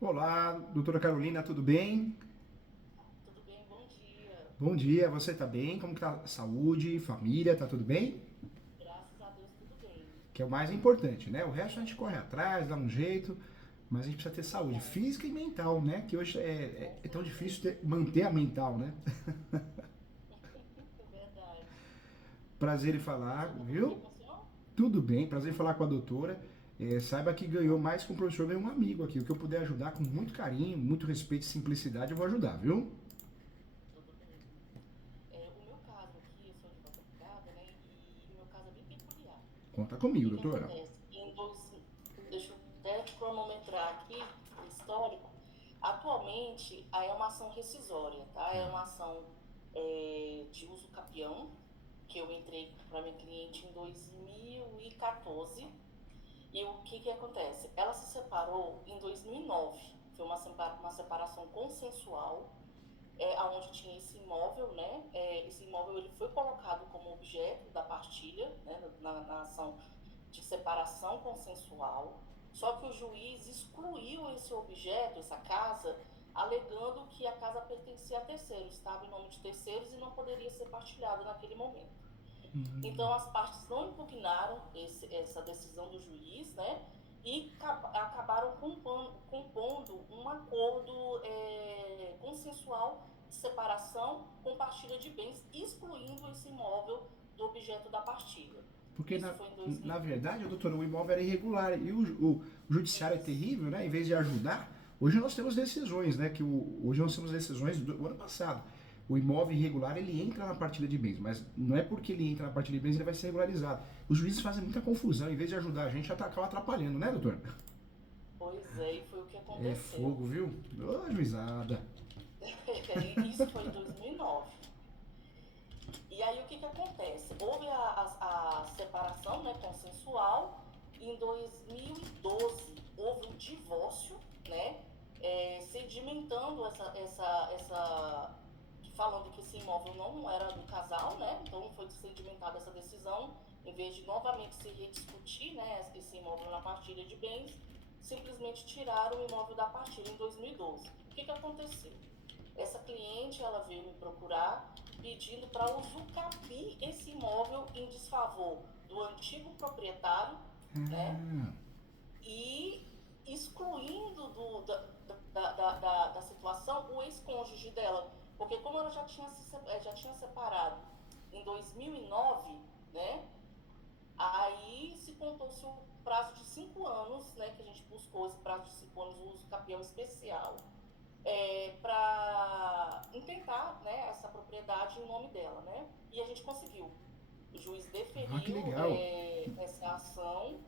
Olá, doutora Carolina, tudo bem? Tudo bem? Bom dia. Bom dia, você tá bem? Como que tá a saúde, família, tá tudo bem? Graças a Deus, tudo bem. Que é o mais importante, né? O resto a gente corre atrás, dá um jeito, mas a gente precisa ter saúde Verdade. física e mental, né? Que hoje Com é tão difícil certeza. manter a mental, né? Verdade. Prazer em Mas falar, tá tudo bem viu? com o senhor? Tudo bem, prazer em falar com a doutora. Saiba que ganhou mais que um professor, ganhou um amigo aqui. O que eu puder ajudar com muito carinho, muito respeito e simplicidade, eu vou ajudar, viu? Tudo bem. O meu caso aqui, eu sou advogada, né? E o meu caso é bem peculiar. Conta O comigo, que que doutora. acontece? Deixa eu até cronometrar aqui o histórico. Atualmente, aí é uma ação rescisória, tá? É uma ação de uso capião, que eu entrei para minha cliente em 2014. E o que que acontece? Ela se separou em 2009. Foi uma separação consensual, aonde tinha esse imóvel, né? Esse imóvel ele foi colocado como objeto da partilha, né? Na ação de separação consensual. Só que o juiz excluiu esse objeto, essa casa, alegando que a casa pertencia a terceiros, estava em nome de terceiros e não poderia ser partilhada naquele momento. Então, as partes não impugnaram essa decisão do juiz, né? E acabaram compondo um acordo consensual de separação com partilha de bens, excluindo esse imóvel do objeto da partilha. Porque, Isso foi em na 2000. verdade, doutor, o imóvel era irregular e o judiciário é Isso. terrível, né? Em vez de ajudar, hoje nós temos decisões, né? Hoje nós temos decisões do ano passado. O imóvel irregular, ele entra na partilha de bens, mas não é porque ele entra na partilha de bens ele vai ser regularizado. Os juízes fazem muita confusão, em vez de ajudar a gente, acaba atrapalhando, né, doutor? Pois é, e foi o que É aconteceu. fogo, viu? Ô, juizada. Isso foi em 2009. E aí o que que acontece? Houve a separação, né, consensual. Em 2012 houve um divórcio, né, sedimentando falando que esse imóvel não era do casal, né? Então foi sedimentada essa decisão, em vez de novamente se rediscutir, né, esse imóvel na partilha de bens, simplesmente tiraram o imóvel da partilha em 2012. O que que aconteceu? Essa cliente, ela veio me procurar pedindo para usucapir esse imóvel em desfavor do antigo proprietário, né? Ah, E excluindo da situação o ex-cônjuge dela. Porque como ela já tinha separado em 2009, né? Aí se contou-se o prazo de 5 anos, né? Que a gente buscou esse prazo de 5 anos, o uso capião especial, para intentar, né, essa propriedade em nome dela, né? E a gente conseguiu. O juiz ah, que deferiu legal. essa ação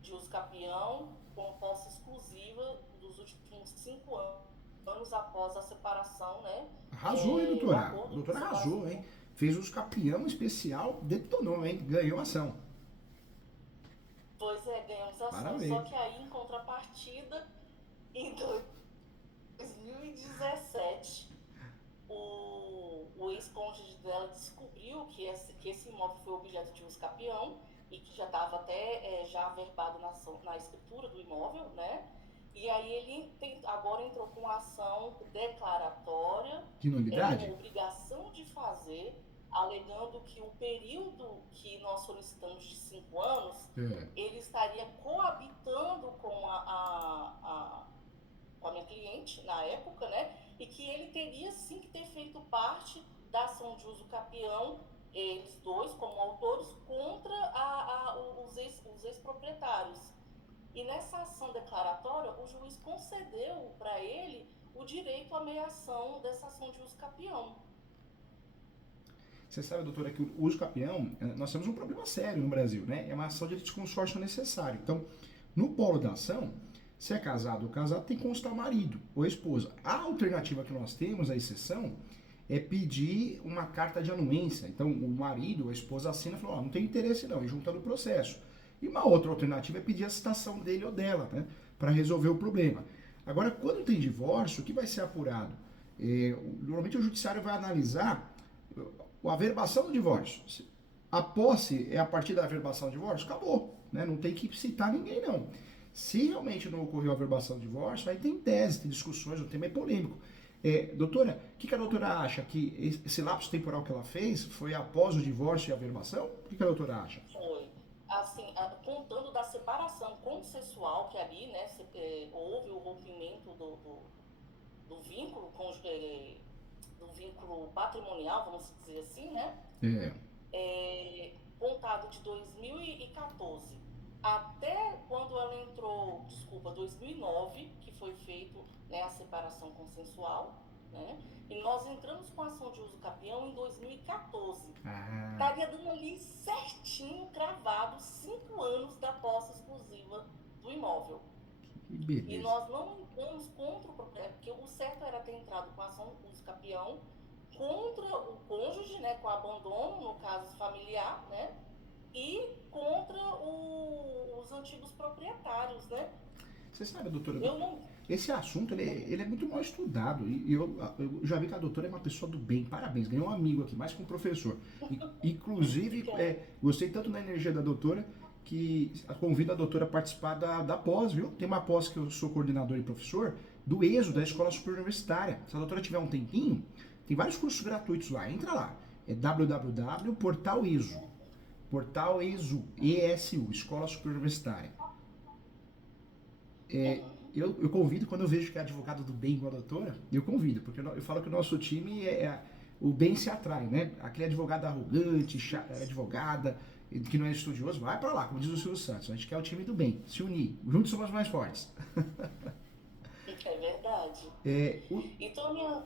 de uso capião com posse exclusiva dos últimos 5 anos após a separação, né? Arrasou, hein, O doutora? A acordo de doutora arrasou, hein? separação. Fez os campeão especial, detonou, hein? Ganhou a ação. Pois é, ganhamos a ação. Só Parabéns. que aí, em contrapartida, em 2017, o ex-cônjuge dela descobriu que esse imóvel foi objeto de uso capião e que já estava até já averbado na escritura do imóvel, né? E aí agora entrou com a ação declaratória, De com nulidade? obrigação de fazer, alegando que o período que nós solicitamos de 5 anos, É. ele estaria coabitando com a minha cliente na época, né? E que ele teria sim que ter feito parte da ação de uso capião, eles dois como autores, contra os ex-proprietários. E nessa ação declaratória, o juiz concedeu para ele o direito à meiação dessa ação de uso capião. Você sabe, doutora, que o uso capião, nós temos um problema sério no Brasil, né? É uma ação de litisconsórcio necessário. Então, no polo da ação, se é casado ou casado, tem que constar marido ou esposa. A alternativa que nós temos, a exceção, é pedir uma carta de anuência. Então, o marido ou a esposa assina e fala, oh, não tem interesse não, e junta no processo. E uma outra alternativa é pedir a citação dele ou dela, né? Para resolver o problema. Agora, quando tem divórcio, o que vai ser apurado? Normalmente o judiciário vai analisar a averbação do divórcio. A posse é a partir da averbação do divórcio? Acabou. Né? Não tem que citar ninguém, não. Se realmente não ocorreu a averbação do divórcio, aí tem tese, tem discussões, o tema é polêmico. Doutora, o que a doutora acha? Que esse lapso temporal que ela fez foi após o divórcio e a averbação? O que a doutora acha? Foi. Assim, contando da separação consensual, que ali, né, houve o rompimento do vínculo, do vínculo patrimonial, vamos dizer assim, né? Contado de 2014 até quando ela entrou, desculpa, 2009, que foi feito, né, a separação consensual, né? E nós entramos com a ação de uso capião em 2014. Estaria dando ali certinho, cravado, 5 anos da posse exclusiva do imóvel. Que beleza. E nós não entramos contra o proprietário, porque o certo era ter entrado com a ação de uso capião contra o cônjuge, né, com abandono, no caso familiar, né, e contra os antigos proprietários, né. Você sabe, doutora, esse assunto ele é muito mal estudado e eu já vi que a doutora é uma pessoa do bem, parabéns, ganhou um amigo aqui, mais que um professor. Inclusive, gostei tanto da energia da doutora que convido a doutora a participar da pós, viu? Tem uma pós que eu sou coordenador e professor do ESO, da Escola Superior Universitária. Se a doutora tiver um tempinho, tem vários cursos gratuitos lá, entra lá. É www.portal.esu, Portal ESU, ESU, Escola Superior Universitária. Eu convido, quando eu vejo que é advogado do bem igual a doutora, eu convido, porque eu falo que o nosso time o bem se atrai, né? Aquele advogado arrogante, advogada, que não é estudioso, vai pra lá, como diz o Silvio Santos. A gente quer o time do bem, se unir, juntos somos mais fortes. É verdade. Então,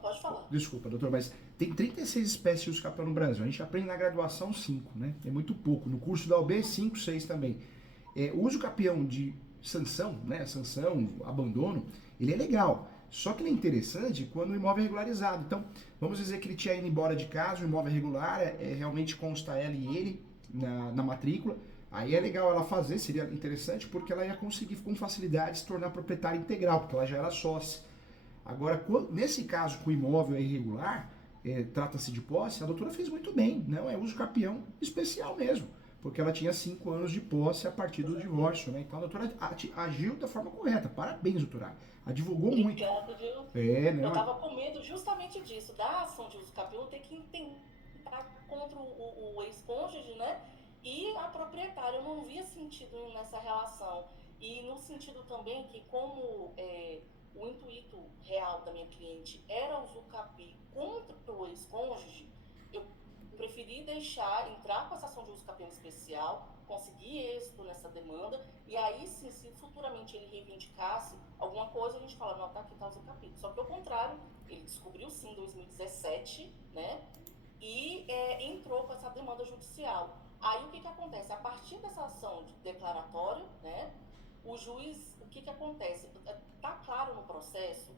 pode falar. Desculpa, doutor, mas tem 36 espécies de uso capião no Brasil. A gente aprende na graduação 5, né? É muito pouco. No curso da UB, 5, 6 também. O uso capião de sanção, né? Sanção, abandono, ele é legal. Só que ele é interessante quando o imóvel é regularizado. Então, vamos dizer que ele tinha ido embora de casa, o imóvel é regular, realmente consta ela e ele na matrícula. Aí é legal ela fazer, seria interessante, porque ela ia conseguir com facilidade se tornar proprietária integral, porque ela já era sócia. Agora, nesse caso que o imóvel é irregular, trata-se de posse, a doutora fez muito bem, não é uso capião especial mesmo, porque ela tinha 5 anos de posse a partir do divórcio, né? Então a doutora agiu da forma correta. Parabéns, doutora. Advogou muito. Obrigada, viu? Né? Eu estava com medo justamente disso, da ação de uso capião ter que tentar contra o ex-cônjuge, né? E a proprietária. Eu não via sentido nessa relação. E no sentido também que como o intuito real da minha cliente era usucapi contra o ex-cônjuge, eu preferi entrar com essa ação de uso capião especial, conseguir êxito nessa demanda, e aí sim, se futuramente ele reivindicasse alguma coisa, a gente fala, não, tá aqui, tá uso capião. Só que ao contrário, ele descobriu sim em 2017, né, e entrou com essa demanda judicial. Aí o que acontece? A partir dessa ação declaratória, né, o juiz, o que acontece? Está claro no processo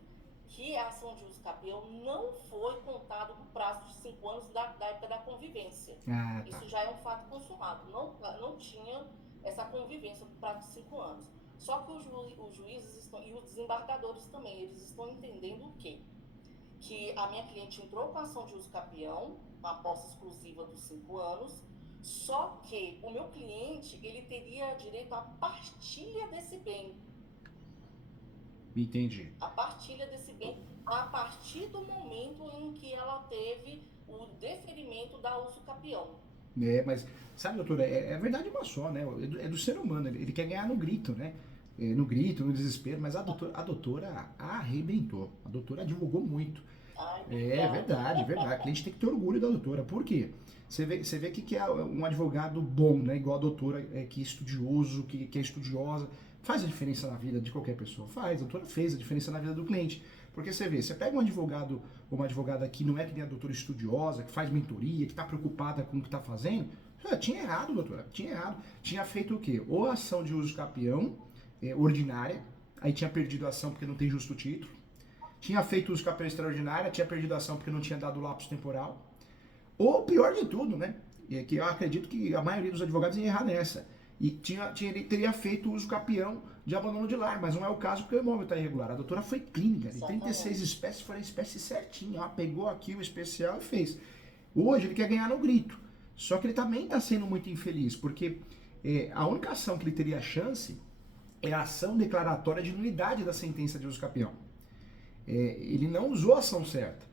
que a ação de uso capião não foi contado no prazo de 5 anos da época da convivência. Tá. Isso já é um fato consumado. Não tinha essa convivência no prazo de 5 anos. Só que os juízes e os desembargadores também, eles estão entendendo o quê? Que a minha cliente entrou com a ação de uso capião, com a posse exclusiva dos 5 anos, só que o meu cliente, ele teria direito à partilha desse bem. Entendi. A partilha desse bem a partir do momento em que ela teve o deferimento da uso capião. Mas, sabe, doutora, é verdade uma só, né? É do ser humano, ele quer ganhar no grito, né? No grito, no desespero, mas a doutora arrebentou. A doutora advogou muito. Verdade. A cliente tem que ter orgulho da doutora. Por quê? Você vê que é um advogado bom, né? Igual a doutora, que é estudioso, que é estudiosa. Faz a diferença na vida de qualquer pessoa. Faz, a doutora fez a diferença na vida do cliente. Porque você pega um advogado ou uma advogada que não é que nem a doutora estudiosa, que faz mentoria, que está preocupada com o que está fazendo. Tinha errado, doutora. Tinha errado. Tinha feito o quê? Ou ação de uso capião, ordinária, aí tinha perdido a ação porque não tem justo título. Tinha feito uso capião extraordinária, tinha perdido a ação porque não tinha dado lapso temporal. Ou pior de tudo, né? Que eu acredito que a maioria dos advogados ia errar nessa. E teria feito uso capião de abandono de lar, mas não é o caso porque o imóvel está irregular. A doutora foi clínica, de 36 espécies, foi a espécie certinha. Ela pegou aqui o especial e fez. Hoje ele quer ganhar no grito. Só que ele também está sendo muito infeliz, porque a única ação que ele teria chance é a ação declaratória de nulidade da sentença de uso capião. Ele não usou a ação certa.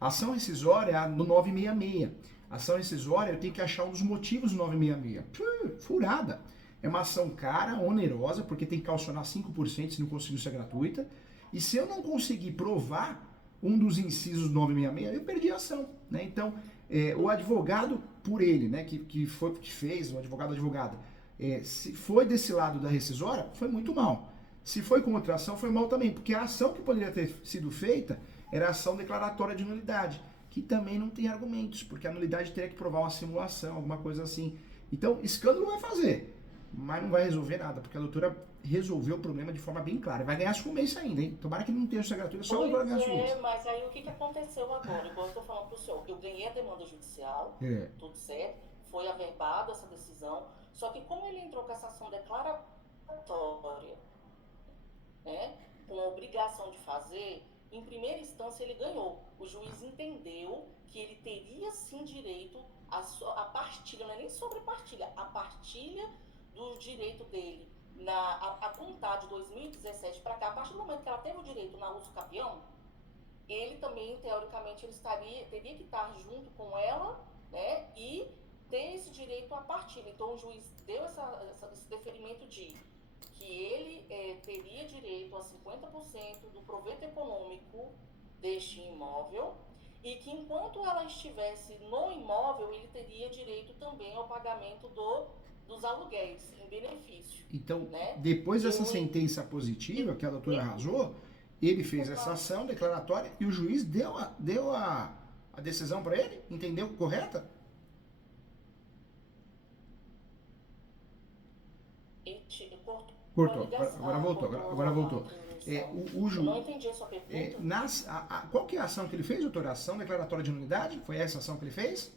A ação rescisória é no 966. A ação rescisória eu tenho que achar um dos motivos do 966. Furada. É uma ação cara, onerosa, porque tem que calcionar 5% se não conseguir ser gratuita. E se eu não conseguir provar um dos incisos do 966, eu perdi a ação, né? Então, o advogado, por ele, né, que fez, o advogada, se foi desse lado da rescisória, foi muito mal. Se foi contra a ação, foi mal também, porque a ação que poderia ter sido feita era a ação declaratória de nulidade, que também não tem argumentos, porque a nulidade teria que provar uma simulação, alguma coisa assim. Então, escândalo vai fazer, mas não vai resolver nada, porque a doutora resolveu o problema de forma bem clara. Vai ganhar as mês ainda, hein? Tomara que não tenha essa gratuita, só agora ganhar as mês. Mas aí o que aconteceu agora? Igual eu estou falando para o senhor, eu ganhei a demanda judicial, tudo certo, foi averbada essa decisão, só que como ele entrou com essa ação declaratória, né, com a obrigação de fazer, em primeira instância ele ganhou. O juiz entendeu que ele teria sim direito à partilha, não é nem sobre partilha, a partilha do direito dele a contar de 2017 para cá, a partir do momento que ela teve o direito na uso capião, ele também, teoricamente, teria que estar junto com ela, né, e ter esse direito à partilha. Então o juiz deu esse deferimento de que ele teria direito a 50% do proveito econômico deste imóvel e que enquanto ela estivesse no imóvel, ele teria direito também ao pagamento dos aluguéis em benefício. Então, né? depois dessa sentença positiva que a doutora arrasou, ele fez essa ação declaratória e o juiz deu a decisão para ele? Entendeu? Correta? Cortou. Agora voltou. Eu não entendi a sua pergunta. Qual que é a ação que ele fez, doutora? Ação declaratória de nulidade? Foi essa ação que ele fez?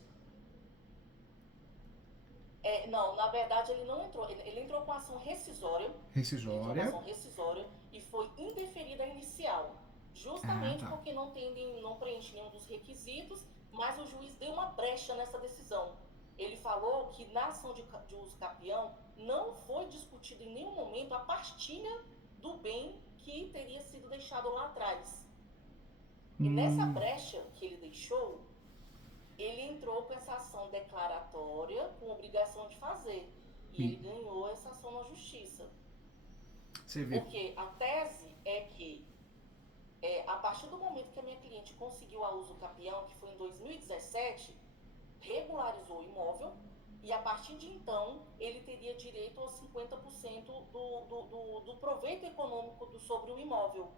Não, na verdade ele não entrou. Ele entrou com ação rescisória. Rescisória. Ação rescisória e foi indeferida a inicial. Justamente porque não preenche nenhum dos requisitos, mas o juiz deu uma brecha nessa decisão. Ele falou que na ação de uso capião não foi discutido em nenhum momento a partilha do bem que teria sido deixado lá atrás. E nessa brecha que ele deixou, ele entrou com essa ação declaratória com obrigação de fazer. E ele ganhou essa ação na justiça. Você vê. Porque a tese é que, a partir do momento que a minha cliente conseguiu a uso capião, que foi em 2017, regularizou o imóvel e a partir de então ele teria direito aos 50% do proveito econômico sobre o imóvel.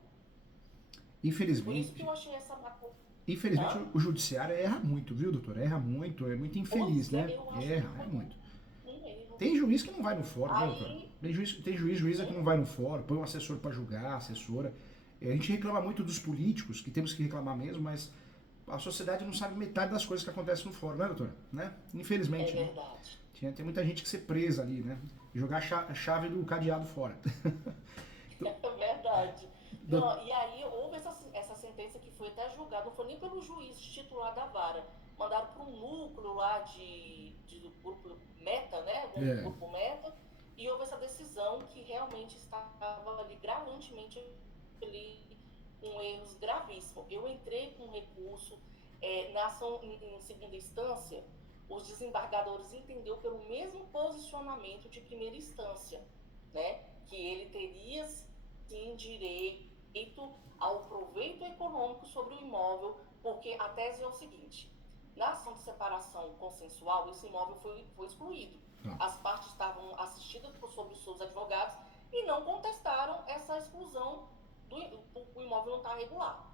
Infelizmente. Por isso que eu achei essa matéria. Infelizmente o judiciário erra muito, viu, doutor? Erra muito, é muito infeliz, né? Erra muito. Tem juiz que não vai no fórum, né, doutor? Tem juíza que não vai no fórum, põe um assessor para julgar, assessora. A gente reclama muito dos políticos, que temos que reclamar mesmo, mas a sociedade não sabe metade das coisas que acontecem no fórum, né, doutora? Né? Infelizmente. É verdade. Né? Tem muita gente que ser presa ali, né? Jogar a chave do cadeado fora. É verdade. Não, e aí houve essa sentença que foi até julgada, não foi nem pelo juiz titular da vara, mandaram para um núcleo lá do grupo Meta, né? Grupo Meta, e houve essa decisão que realmente estava ali gravantemente ali, com erros gravíssimos. Eu entrei com recurso na ação em segunda instância, os desembargadores entenderam pelo mesmo posicionamento de primeira instância, né? Que ele teria sim direito ao proveito econômico sobre o imóvel, porque a tese é o seguinte: na ação de separação consensual, esse imóvel foi excluído. As partes estavam assistidas sobre os seus advogados e não contestaram essa exclusão o imóvel não está regular.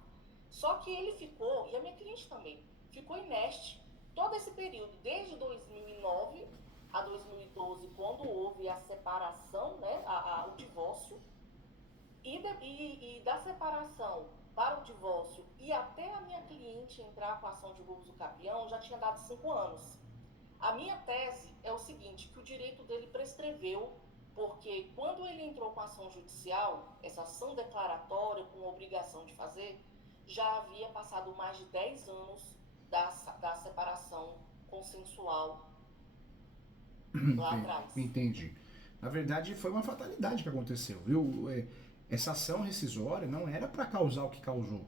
Só que ele ficou, e a minha cliente também, ficou inerte todo esse período, desde 2009 a 2012, quando houve a separação, né, o divórcio, e da separação para o divórcio e até a minha cliente entrar com a ação de uso capião, já tinha dado 5 anos. A minha tese é o seguinte, que o direito dele prescreveu, porque quando ele entrou com a ação judicial, essa ação declaratória com obrigação de fazer, já havia passado mais de 10 anos da separação consensual lá atrás. Entendi. Na verdade, foi uma fatalidade que aconteceu, viu? Essa ação rescisória não era para causar o que causou.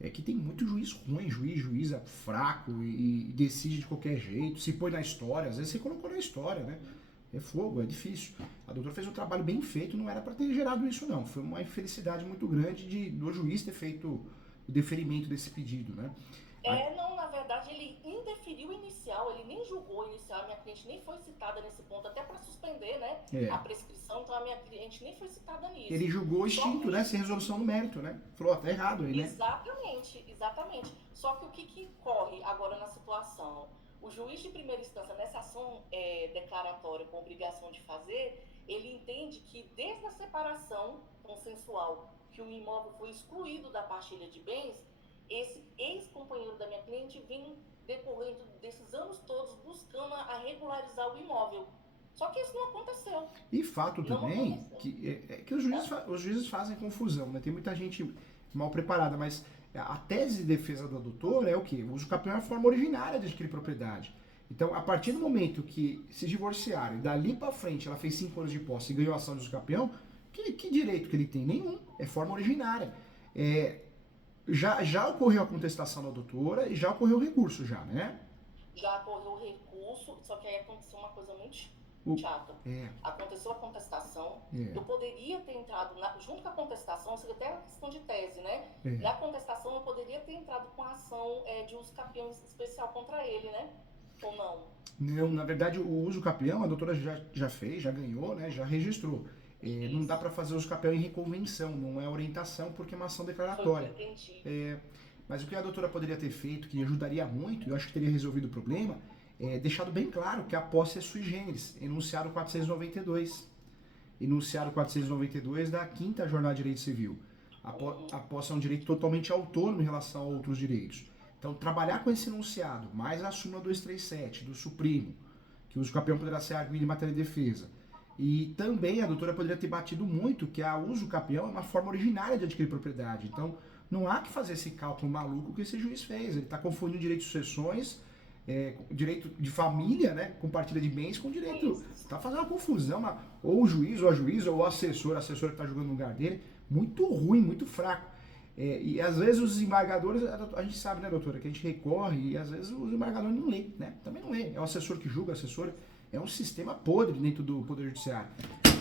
É que tem muito juiz ruim, juiz fraco e decide de qualquer jeito, se põe na história, às vezes você colocou na história, né? É fogo, é difícil. A doutora fez um trabalho bem feito, não era para ter gerado isso não. Foi uma infelicidade muito grande do juiz ter feito o deferimento desse pedido, né? Não, na verdade, ele indeferiu o inicial, ele nem julgou o inicial, a minha cliente nem foi citada nesse ponto, até para suspender, né, É. a prescrição, então a minha cliente nem foi citada nisso. Ele julgou extinto, né, sem resolução no mérito, né? Falou, tá errado aí, né? Exatamente, exatamente. Só que o que corre agora na situação? O juiz de primeira instância, nessa ação declaratória com obrigação de fazer, ele entende que desde a separação consensual, que o imóvel foi excluído da partilha de bens, esse ex-companheiro da minha cliente vem decorrendo desses anos todos buscando a regularizar o imóvel. Só que isso não aconteceu. E fato também que os juízes fazem confusão, né? Tem muita gente mal preparada, mas a tese de defesa da doutora é o quê? O uso capião é a forma originária de adquirir propriedade. Então, a partir do momento que se divorciaram e dali pra frente ela fez 5 anos de posse e ganhou a ação de uso capião, que direito que ele tem? Nenhum. É forma originária. Já ocorreu a contestação da doutora e já ocorreu o recurso já, né? Já ocorreu o recurso, só que aí aconteceu uma coisa muito chata. Aconteceu a contestação, eu poderia ter entrado, junto com a contestação, isso até é uma questão de tese, né? Na contestação eu poderia ter entrado com a ação de uso capião especial contra ele, né? Ou não? Não, na verdade o uso capião a doutora já fez, já ganhou, né? Já registrou. Não dá para fazer uso capião em reconvenção, não é orientação porque é uma ação declaratória. Entendi. Mas o que a doutora poderia ter feito, que ajudaria muito, eu acho que teria resolvido o problema, deixado bem claro que a posse é sui generis, enunciado 492. Enunciado 492 da 5ª Jornada de Direito Civil. A posse é um direito totalmente autônomo em relação a outros direitos. Então, trabalhar com esse enunciado, mais a súmula 237 do Supremo, que o uso capião poderá ser arguido em matéria de defesa. E também a doutora poderia ter batido muito que a uso capião é uma forma originária de adquirir propriedade. Então, não há que fazer esse cálculo maluco que esse juiz fez. Ele está confundindo direito de sucessões, direito de família, né, com partilha de bens, com direito... Está fazendo uma confusão. Ou o juiz, ou a juíza, ou o assessor que está jogando no lugar dele. Muito ruim, muito fraco. E às vezes os embargadores, a gente sabe, né, doutora, que a gente recorre e às vezes os embargadores não lê, né? Também não lê. É o assessor que julga, o assessor... É um sistema podre dentro do Poder Judiciário.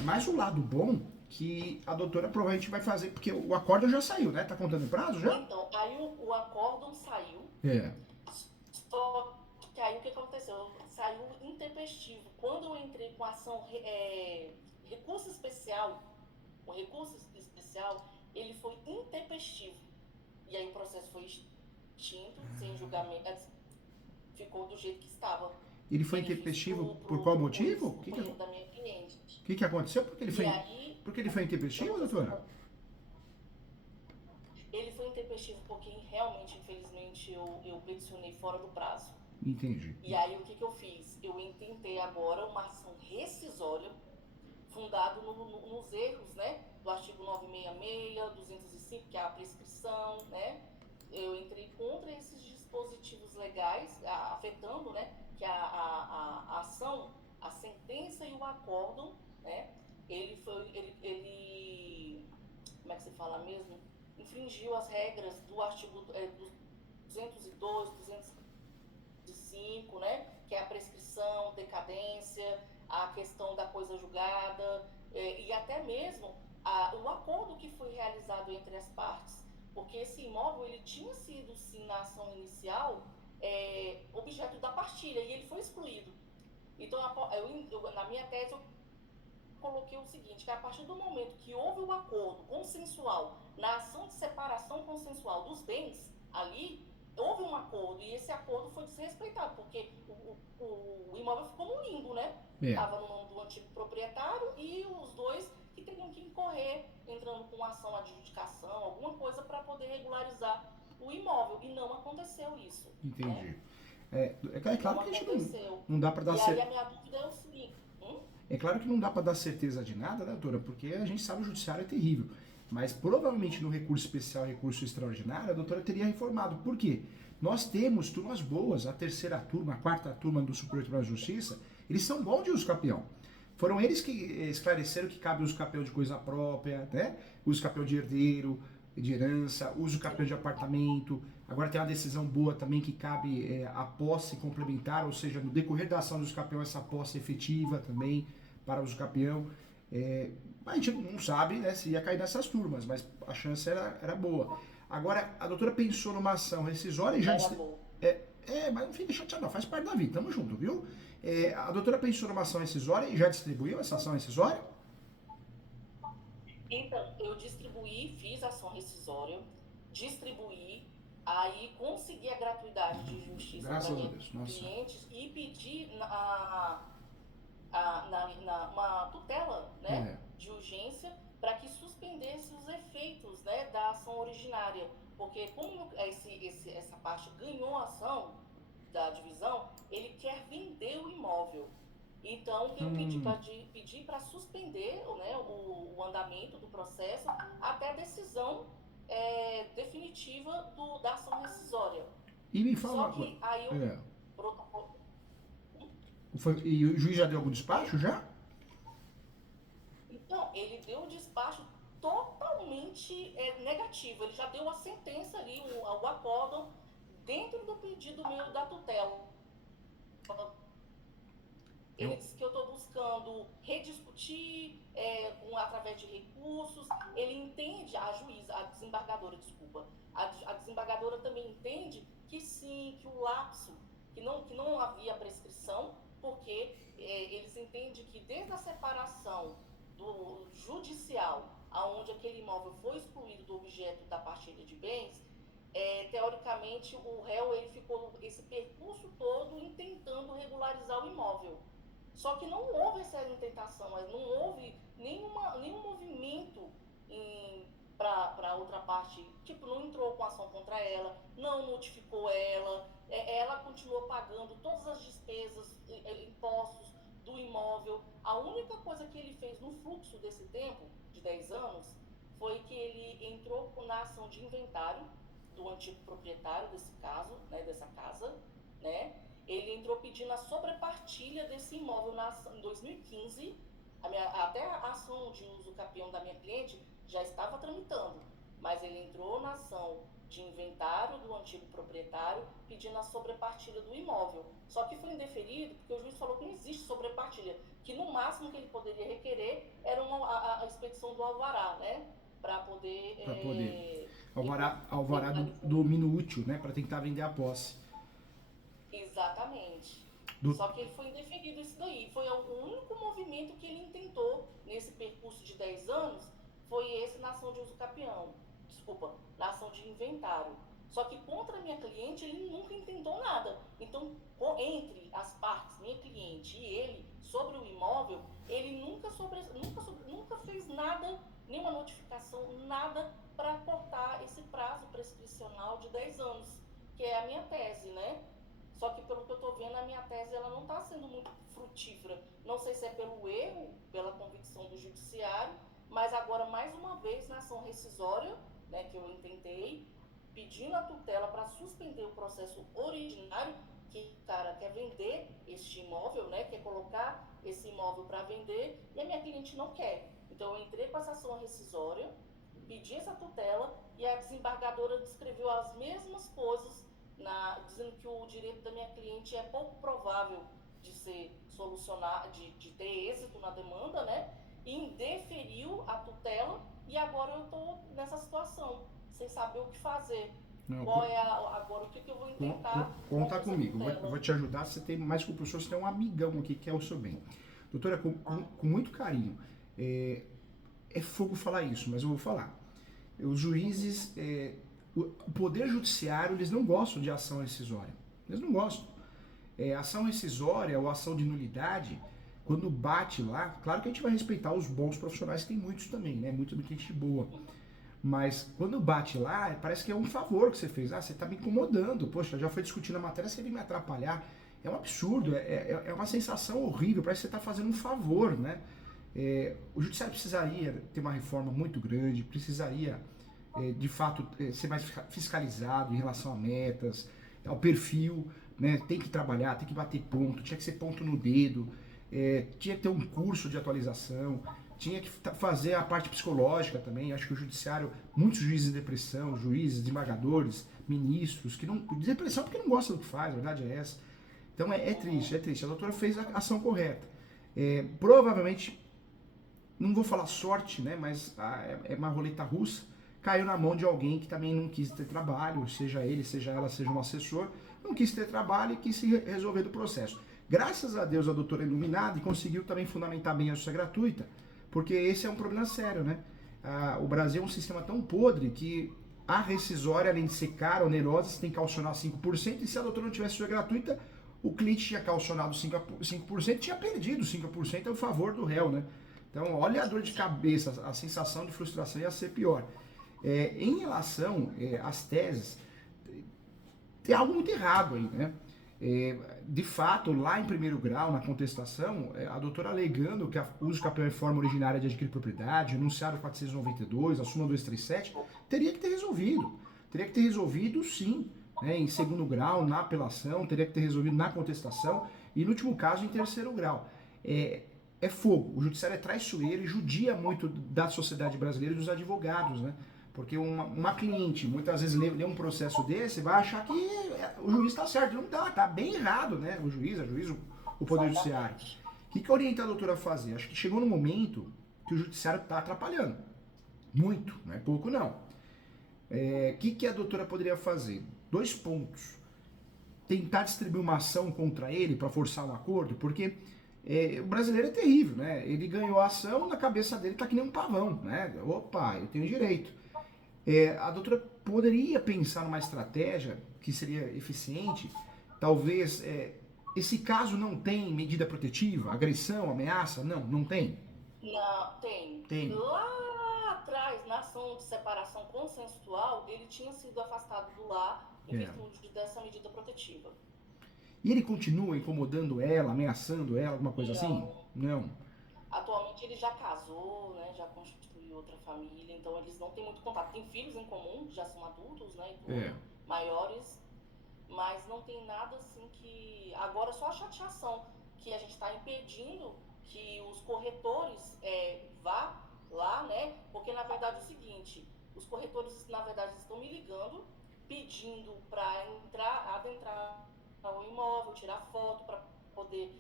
Mas o lado bom que a doutora provavelmente vai fazer, porque o acórdão já saiu, né? Tá contando prazo já? Então, aí o acórdão saiu. Só que aí o que aconteceu? Saiu intempestivo. Quando eu entrei com a ação recurso especial, o recurso especial, ele foi intempestivo. E aí o processo foi extinto, sem julgamento, ficou do jeito que estava. Ele foi intempestivo por qual motivo? O que aconteceu? Porque ele foi intempestivo, doutora? Ele foi intempestivo porque realmente, infelizmente, eu peticionei fora do prazo. Entendi. E aí o que eu fiz? Eu intentei agora uma ação rescisória fundado nos erros, né? Do artigo 966, 205, que é a prescrição, né? Eu entrei contra esses dispositivos legais, afetando, né? Que a ação, a sentença e o acórdão, né, ele como é que se fala mesmo? Infringiu as regras do artigo 202, 205, né, que é a prescrição, decadência, a questão da coisa julgada, e até mesmo o acordo que foi realizado entre as partes, porque esse imóvel ele tinha sido, sim, na ação inicial, objeto da partilha, e ele foi excluído. Então, na minha tese, eu coloquei o seguinte, que a partir do momento que houve o acordo consensual, na ação de separação consensual dos bens, ali, houve um acordo, e esse acordo foi desrespeitado, porque o imóvel ficou no limbo, né? Estava no nome do antigo proprietário, e os dois que teriam que incorrer, entrando com ação de adjudicação, alguma coisa para poder regularizar o imóvel, e não aconteceu isso. Entendi. Né? É claro que a gente não dá para dar certeza. E aí a minha dúvida é o seguinte... É claro que não dá para dar certeza de nada, né, doutora? Porque a gente sabe que o judiciário é terrível. Mas provavelmente no recurso especial e recurso extraordinário, a doutora teria reformado. Por quê? Nós temos turmas boas, a 3ª turma, a 4ª turma do Superior Tribunal de Justiça, eles são bons de uso capião. Foram eles que esclareceram que cabe uso capião de coisa própria, né? Uso capião de herdeiro, de herança, uso capião de apartamento. Agora tem uma decisão boa também que cabe a posse complementar, ou seja, no decorrer da ação do uso capião, essa posse efetiva também para o uso capião. A gente não sabe, né, se ia cair nessas turmas, mas a chance era boa. Agora, a doutora pensou numa ação rescisória e já... mas não fica chateado não, faz parte da vida, tamo junto, viu? A doutora pensou numa ação rescisória e já distribuiu essa ação rescisória? Então, eu distribuí, fiz ação rescisória, distribuí, aí consegui a gratuidade de justiça para meus clientes e pedi uma tutela, né, de urgência para que suspendesse os efeitos, né, da ação originária. Porque como essa parte ganhou a ação da divisão, ele quer vender o imóvel. Então, eu pedi para suspender, né, o andamento do processo até a decisão definitiva da ação rescisória. E me fala... Só que aí E o juiz já deu algum despacho, já? Então, ele deu um despacho totalmente negativo. Ele já deu a sentença ali, o acórdão, dentro do pedido meu da tutela. Ele disse que eu estou buscando rediscutir através de recursos. Ele entende, a desembargadora também entende que sim, que o lapso, que não havia prescrição, porque eles entendem que desde a separação do judicial, aonde aquele imóvel foi excluído do objeto da partilha de bens, teoricamente o réu ele ficou esse percurso todo tentando regularizar o imóvel. Só que não houve essa intentação, não houve nenhum movimento para outra parte, tipo, não entrou com ação contra ela, não notificou ela, ela continuou pagando todas as despesas, impostos do imóvel. A única coisa que ele fez no fluxo desse tempo, de 10 anos, foi que ele entrou na ação de inventário do antigo proprietário desse caso, né, dessa casa, né? Ele entrou pedindo a sobrepartilha desse imóvel em 2015. Até a ação de uso capião da minha cliente já estava tramitando, mas ele entrou na ação de inventário do antigo proprietário pedindo a sobrepartilha do imóvel. Só que foi indeferido porque o juiz falou que não existe sobrepartilha, que no máximo que ele poderia requerer era a expedição do alvará, né? Para poder... Alvará do domínio útil, né? Para tentar vender a posse. Exatamente. Só que ele foi indeferido isso daí. Foi o único movimento que ele intentou nesse percurso de 10 anos, foi esse na ação de uso capião. Desculpa, na ação de inventário. Só que contra a minha cliente ele nunca intentou nada. Então, entre as partes, minha cliente e ele, sobre o imóvel, ele nunca fez nada, nenhuma notificação, nada para cortar esse prazo prescricional de 10 anos, que é a minha tese, né? Só que pelo que eu estou vendo, a minha tese ela não está sendo muito frutífera. Não sei se é pelo erro, pela convicção do judiciário, mas agora, mais uma vez, na ação rescisória, né, que eu intentei, pedindo a tutela para suspender o processo originário, que o cara quer vender este imóvel, né, quer colocar esse imóvel para vender, e a minha cliente não quer. Então, eu entrei com essa ação rescisória, pedi essa tutela, e a desembargadora descreveu as mesmas coisas, dizendo que o direito da minha cliente é pouco provável de ser solucionado, de ter êxito na demanda, né? E indeferiu a tutela, e agora eu estou nessa situação, sem saber o que fazer. Agora o que eu vou tentar? Conta comigo, vou te ajudar. Você tem mais que o professor, você tem um amigão aqui que é o seu bem. Doutora, com muito carinho, é fogo falar isso, mas eu vou falar. Os juízes... O poder judiciário, eles não gostam de ação rescisória. Eles não gostam. Ação rescisória ou ação de nulidade, quando bate lá, claro que a gente vai respeitar os bons profissionais, que tem muitos também, né? Muita gente boa. Mas quando bate lá, parece que é um favor que você fez. Você está me incomodando. Poxa, já foi discutindo a matéria, você vem me atrapalhar. É um absurdo, é uma sensação horrível. Parece que você está fazendo um favor, né? O judiciário precisaria ter uma reforma muito grande, precisaria... de fato, ser mais fiscalizado em relação a metas, ao perfil, né? Tem que trabalhar, tem que bater ponto, tinha que ser ponto no dedo. tinha que ter um curso de atualização, tinha que fazer a parte psicológica também. Acho que o judiciário, muitos juízes de depressão, juízes, desembargadores, ministros, que não. Depressão porque não gosta do que faz, a verdade é essa. Então é triste, é triste. A doutora fez a ação correta. Provavelmente, não vou falar sorte, né? Mas é uma roleta russa. Caiu na mão de alguém que também não quis ter trabalho, seja ele, seja ela, seja um assessor, não quis ter trabalho e quis se resolver do processo. Graças a Deus a doutora é iluminada e conseguiu também fundamentar bem a justiça gratuita, porque esse é um problema sério, né? O Brasil é um sistema tão podre que a rescisória, além de ser cara, onerosa, você tem que calcionar 5%, e se a doutora não tivesse justiça gratuita, o cliente tinha calcionado 5%, tinha perdido 5% a favor do réu, né? Então, olha a dor de cabeça, a sensação de frustração ia ser pior. Em relação às teses, tem algo muito errado aí, né? De fato, lá em primeiro grau, na contestação, a doutora alegando que o uso capião é forma originária de adquirir propriedade, enunciado 492, a súmula 237, teria que ter resolvido. Teria que ter resolvido, sim, né, em segundo grau, na apelação, teria que ter resolvido na contestação e, no último caso, em terceiro grau. É fogo. O judiciário é traiçoeiro e judia muito da sociedade brasileira e dos advogados, né? Porque uma cliente, muitas vezes, lê um processo desse, vai achar que o juiz está certo. Não está, está bem errado, né? O juiz, o Poder Judiciário. O que orienta a doutora a fazer? Acho que chegou no momento que o judiciário está atrapalhando. Muito, não é pouco não. O que a doutora poderia fazer? 2 pontos. Tentar distribuir uma ação contra ele para forçar um acordo, porque o brasileiro é terrível, né? Ele ganhou a ação, na cabeça dele tá que nem um pavão, né? Opa, eu tenho direito. A doutora poderia pensar numa estratégia que seria eficiente, talvez, esse caso não tem medida protetiva, agressão, ameaça? Não tem? Não, tem. Tem. Lá atrás, na ação de separação consensual, ele tinha sido afastado do lar em virtude dessa medida protetiva. E ele continua incomodando ela, ameaçando ela, alguma coisa assim? Não. Atualmente ele já casou, né, já constituiu outra família, então eles não têm muito contato. Tem filhos em comum, já são adultos, né, maiores, mas não tem nada assim que... Agora só a chateação que a gente está impedindo que os corretores vá lá, né, porque na verdade é o seguinte, os corretores na verdade estão me ligando, pedindo para adentrar ao imóvel, tirar foto para poder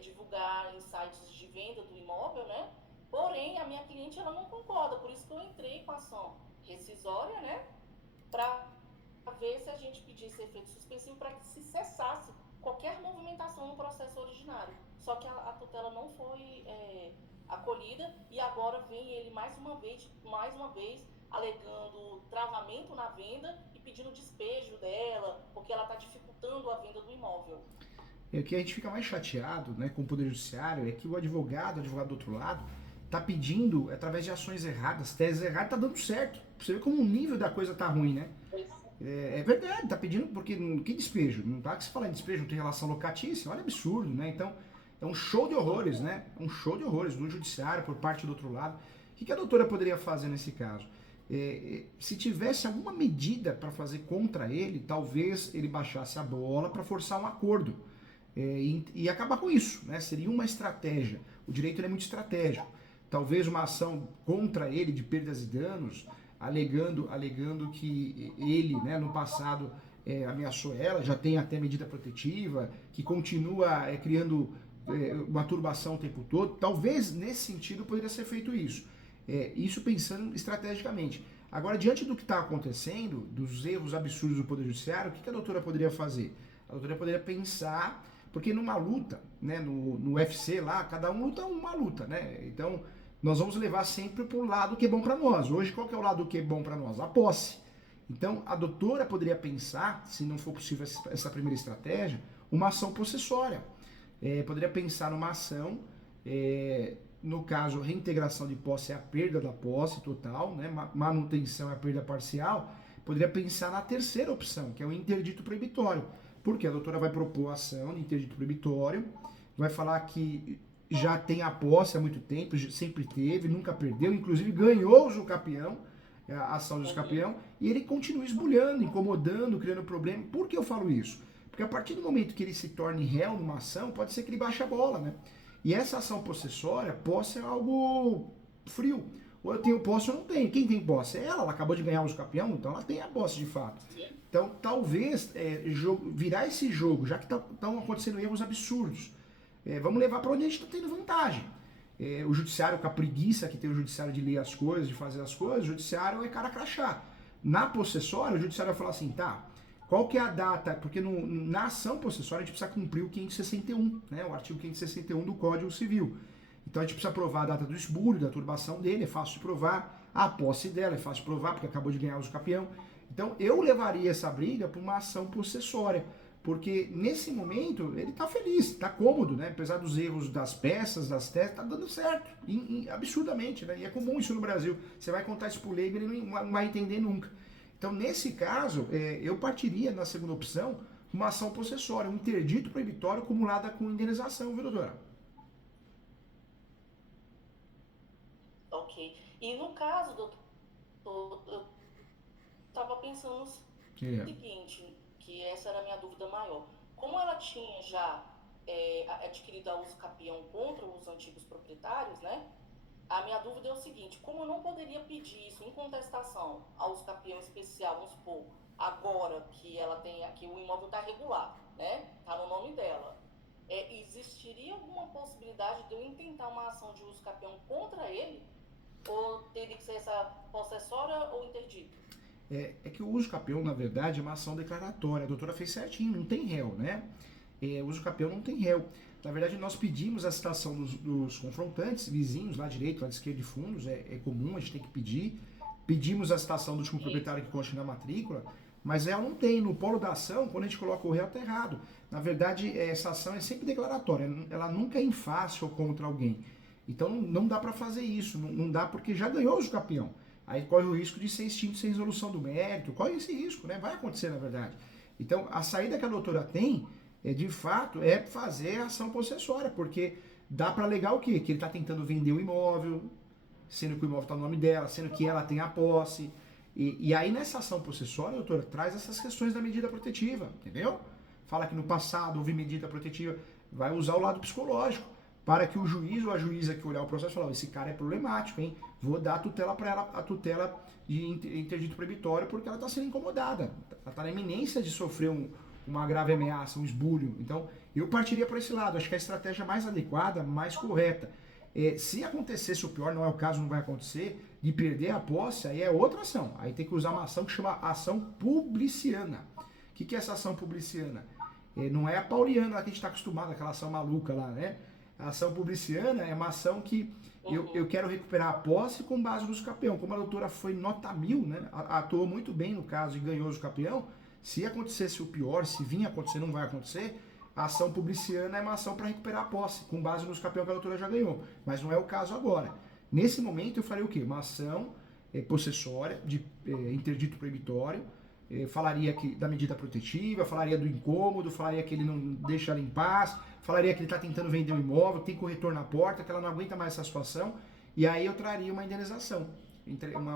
divulgar em sites de venda do imóvel, né? Porém, a minha cliente ela não concorda, por isso que eu entrei com a ação rescisória, né? Para ver se a gente pedisse efeito suspensivo para que se cessasse qualquer movimentação no processo originário. Só que a tutela não foi acolhida e agora vem ele mais uma vez alegando travamento na venda e pedindo despejo dela, porque ela está dificultando a venda do imóvel. O que a gente fica mais chateado, né, com o Poder Judiciário é que o advogado do outro lado, está pedindo, através de ações erradas, teses erradas, está dando certo. Você vê como o nível da coisa está ruim, né? É verdade, está pedindo, porque que despejo? Não tá que se falar em despejo, não tem relação locatícia, olha absurdo, né? Então, é um show de horrores, né? Um show de horrores do judiciário por parte do outro lado. O que a doutora poderia fazer nesse caso? Se tivesse alguma medida para fazer contra ele, talvez ele baixasse a bola para forçar um acordo. E acabar com isso, né? Seria uma estratégia. O direito é muito estratégico. Talvez uma ação contra ele de perdas e danos, alegando que ele, né, no passado ameaçou ela, já tem até medida protetiva, que continua criando uma turbação o tempo todo. Talvez nesse sentido poderia ser feito isso. Isso pensando estrategicamente. Agora, diante do que está acontecendo, dos erros absurdos do Poder Judiciário, o que a doutora poderia fazer? A doutora poderia pensar, porque numa luta, né, no UFC lá, cada um luta uma luta, né? Então, nós vamos levar sempre para o lado que é bom para nós. Hoje, qual que é o lado que é bom para nós? A posse. Então, a doutora poderia pensar, se não for possível essa primeira estratégia, uma ação possessória. Poderia pensar numa ação, no caso, reintegração de posse é a perda da posse total, né? Manutenção é a perda parcial. Poderia pensar na terceira opção, que é o interdito proibitório. Porque a doutora vai propor a ação de interdito proibitório, vai falar que já tem a posse há muito tempo, sempre teve, nunca perdeu, inclusive ganhou o usucapião, a ação do usucapião, e ele continua esbulhando, incomodando, criando problema. Por que eu falo isso? Porque a partir do momento que ele se torne réu numa ação, pode ser que ele baixe a bola, né? E essa ação possessória, posse é algo frio. Ou eu tenho posse ou não tenho. Quem tem posse é ela acabou de ganhar o uso capião, então ela tem a posse de fato. Então, talvez virar esse jogo, já que estão acontecendo erros absurdos, vamos levar para onde a gente está tendo vantagem. O judiciário, com a preguiça que tem o judiciário de ler as coisas, de fazer as coisas, o judiciário é cara crachá. Na possessória, o judiciário vai falar assim, tá, qual que é a data? Porque na ação possessória a gente precisa cumprir o 561, né, o artigo 561 do Código Civil. Então a gente precisa provar a data do esbulho, da turbação dele, é fácil de provar, a posse dela é fácil de provar, porque acabou de ganhar o uso capião. Então eu levaria essa briga para uma ação possessória, porque nesse momento ele está feliz, está cômodo, né? Apesar dos erros das peças, das teses, está dando certo, absurdamente, né? E é comum isso no Brasil. Você vai contar isso para o leigo, ele não vai entender nunca. Então nesse caso, eu partiria na segunda opção uma ação possessória, um interdito proibitório acumulada com indenização, viu, doutora? Ok. E no caso, doutor, eu estava pensando no seguinte, que essa era a minha dúvida maior. Como ela tinha já adquirido a uso capião contra os antigos proprietários, né? A minha dúvida é o seguinte, como eu não poderia pedir isso em contestação ao uso capião especial, vamos supor, agora que ela tem, que o imóvel está regular, né? Está no nome dela. Existiria alguma possibilidade de eu intentar uma ação de uso capião contra ele? Ou teria que ser essa possessória ou interdito? Que o uso capião, na verdade, é uma ação declaratória. A doutora fez certinho, não tem réu, né? O uso capião não tem réu. Na verdade, nós pedimos a citação dos confrontantes, vizinhos, lá direito, lá de esquerda de fundos, é comum, a gente tem que pedir. Pedimos a citação do último proprietário que consta na matrícula, mas réu não tem. No polo da ação, quando a gente coloca o réu, tá errado. Na verdade, essa ação é sempre declaratória, ela nunca é em face ou contra alguém. Então não dá para fazer isso, não dá porque já ganhou o uso capião. Aí corre o risco de ser extinto sem resolução do mérito, corre esse risco, né? Vai acontecer na verdade. Então a saída que a doutora tem, de fato, é fazer a ação possessória, porque dá para alegar o quê? Que ele está tentando vender o imóvel, sendo que o imóvel está no nome dela, sendo que ela tem a posse. E aí nessa ação possessória, doutora, traz essas questões da medida protetiva, entendeu? Fala que no passado houve medida protetiva, vai usar o lado psicológico, para que o juiz ou a juíza que olhar o processo falar, esse cara é problemático, hein? Vou dar a tutela para ela, a tutela de interdito proibitório, porque ela está sendo incomodada. Ela está na iminência de sofrer uma grave ameaça, um esbulho. Então, eu partiria por esse lado. Acho que é a estratégia mais adequada, mais correta. Se acontecesse o pior, não é o caso, não vai acontecer, de perder a posse, aí é outra ação. Aí tem que usar uma ação que chama ação publiciana. O que é essa ação publiciana? Não é a pauliana que a gente está acostumado, aquela ação maluca lá, né? A ação publiciana é uma ação que eu quero recuperar a posse com base no uso capião. Como a doutora foi nota 1000, né, atuou muito bem no caso e ganhou o uso capião, se acontecesse o pior, se vinha acontecer, não vai acontecer, a ação publiciana é uma ação para recuperar a posse, com base no uso capião que a doutora já ganhou. Mas não é o caso agora. Nesse momento eu faria o quê? Uma ação possessória, de interdito proibitório, falaria aqui da medida protetiva, falaria do incômodo, falaria que ele não deixa ela em paz, falaria que ele está tentando vender o imóvel, tem corretor na porta, que ela não aguenta mais essa situação, e aí eu traria uma indenização,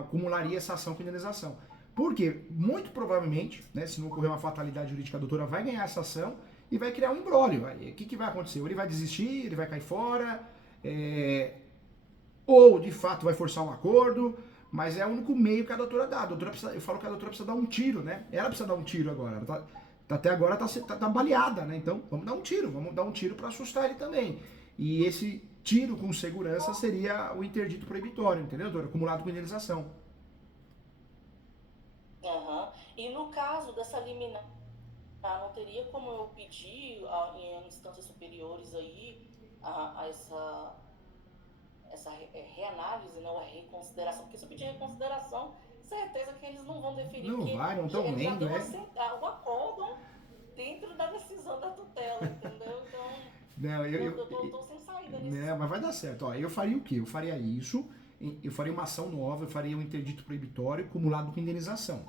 acumularia essa ação com indenização. Porque, muito provavelmente, né, se não ocorrer uma fatalidade jurídica, a doutora vai ganhar essa ação e vai criar um imbróglio. O que vai acontecer? Ou ele vai desistir, ele vai cair fora, ou de fato vai forçar um acordo, mas é o único meio que a doutora dá. Eu falo que a doutora precisa dar um tiro, né? Ela precisa dar um tiro agora. Ela até agora tá baleada, né? Então vamos dar um tiro para assustar ele também. E esse tiro com segurança seria o interdito proibitório, entendeu, doutora? Acumulado com indenização. Uhum. E no caso dessa liminar, não teria como eu pedir em instâncias superiores aí a essa reanálise, não, a reconsideração, porque se eu pedir reconsideração, certeza que eles não vão deferir, não porque vai, não estão eles lendo, já deu um acórdão dentro da decisão da tutela, entendeu? Então, não, eu tô sem saída nisso. Não, mas vai dar certo. Ó, eu faria o quê? Eu faria isso, eu faria uma ação nova, eu faria um interdito proibitório acumulado com indenização.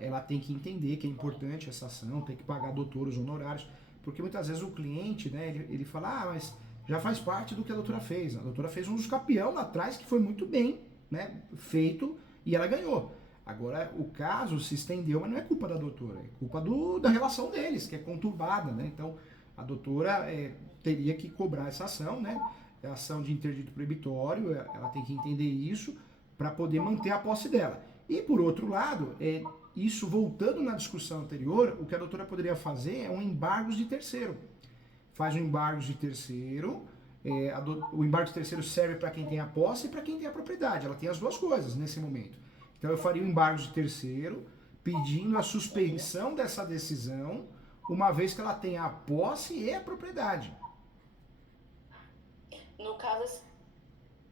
Ela tem que entender que é importante essa ação, tem que pagar doutor os honorários, porque muitas vezes o cliente, né, ele fala, mas já faz parte do que a doutora fez. A doutora fez um uso capião lá atrás que foi muito bem, né, feito e ela ganhou. Agora, o caso se estendeu, mas não é culpa da doutora, é culpa da relação deles, que é conturbada, né? Então, A doutora teria que cobrar essa ação, né? A ação de interdito proibitório, ela tem que entender isso para poder manter a posse dela. E por outro lado, isso voltando na discussão anterior, o que a doutora poderia fazer é um embargo de terceiro. Faz um embargo de terceiro, o embargo de terceiro serve para quem tem a posse e para quem tem a propriedade. Ela tem as duas coisas nesse momento. Então eu faria um embargo de terceiro, pedindo a suspensão dessa decisão, uma vez que ela tenha a posse e a propriedade. No caso, esse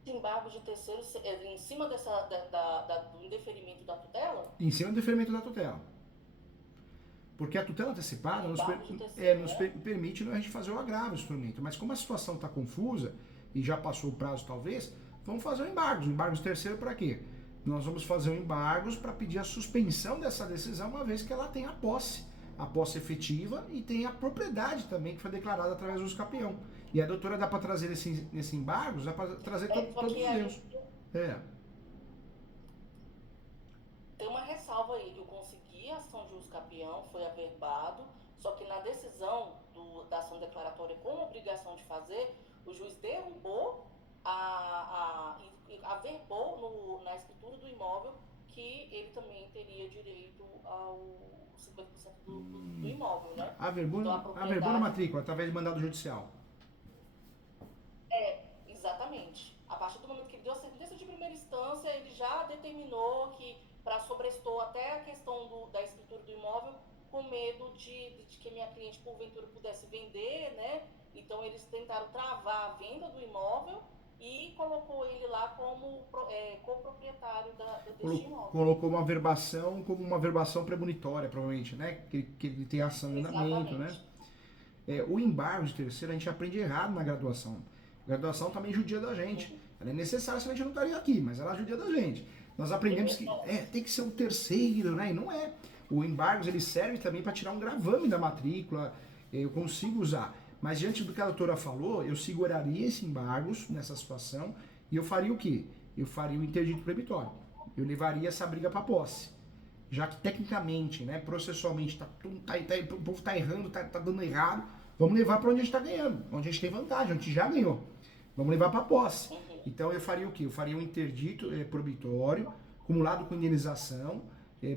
embargo de terceiro em cima do indeferimento da tutela? Em cima do deferimento da tutela. Porque a tutela antecipada nos permite a gente fazer o agravo do instrumento. Mas como a situação está confusa, e já passou o prazo talvez, vamos fazer o embargo. O embargo de terceiro para quê? Nós vamos fazer um embargo para pedir a suspensão dessa decisão, uma vez que ela tem a posse efetiva e tem a propriedade também, que foi declarada através do uso capião. E a doutora dá para trazer nesse embargo, dá para trazer todos os erros. Tem uma ressalva aí, eu consegui a ação de uso capião, foi averbado, só que na decisão da ação declaratória com obrigação de fazer, o juiz derrubou averbou na escritura do imóvel que ele também teria direito ao 50% do imóvel, né? Averbou na matrícula, através de mandado judicial. Exatamente. A partir do momento que ele deu a sentença de primeira instância, ele já determinou que, para sobrestor até a questão da escritura do imóvel, com medo de que minha cliente, porventura, pudesse vender, né? Então, eles tentaram travar a venda do imóvel e colocou ele lá como coproprietário desse imóvel. Colocou uma verbação como uma verbação premonitória, provavelmente, né? Que ele tem ação em andamento, né? O embargo de terceiro a gente aprende errado na graduação. A graduação também judia da gente. Ela é necessária, senão a gente não estaria aqui, mas ela judia da gente. Nós aprendemos que tem que ser um terceiro, né? E não é. O embargo ele serve também para tirar um gravame da matrícula. Eu consigo usar. Mas diante do que a doutora falou, eu seguraria esse embargos nessa situação e eu faria o quê? Eu faria o interdito proibitório. Eu levaria essa briga para posse. Já que tecnicamente, né, processualmente, o povo está errando, está dando errado, vamos levar para onde a gente está ganhando, onde a gente tem vantagem, onde a gente já ganhou. Vamos levar para posse. Então eu faria o quê? Eu faria um interdito proibitório, cumulado com indenização,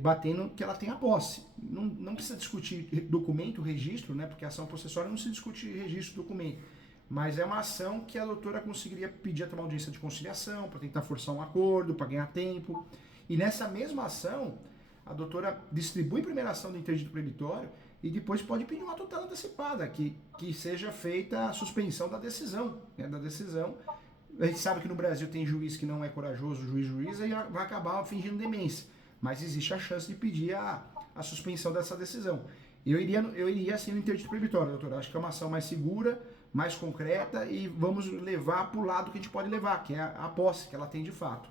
batendo que ela tenha posse. Não precisa discutir documento, registro, né? Porque a ação processual não se discute registro, documento. Mas é uma ação que a doutora conseguiria pedir até uma audiência de conciliação, para tentar forçar um acordo, para ganhar tempo. E nessa mesma ação, a doutora distribui primeiro a ação do interdito proibitório e depois pode pedir uma tutela antecipada, que seja feita a suspensão da decisão, né? Da decisão. A gente sabe que no Brasil tem juiz que não é corajoso, juiz, e vai acabar fingindo demência. Mas existe a chance de pedir a suspensão dessa decisão. Eu iria assim no interdito proibitório, doutora. Acho que é uma ação mais segura, mais concreta e vamos levar para o lado que a gente pode levar, que é a posse que ela tem de fato.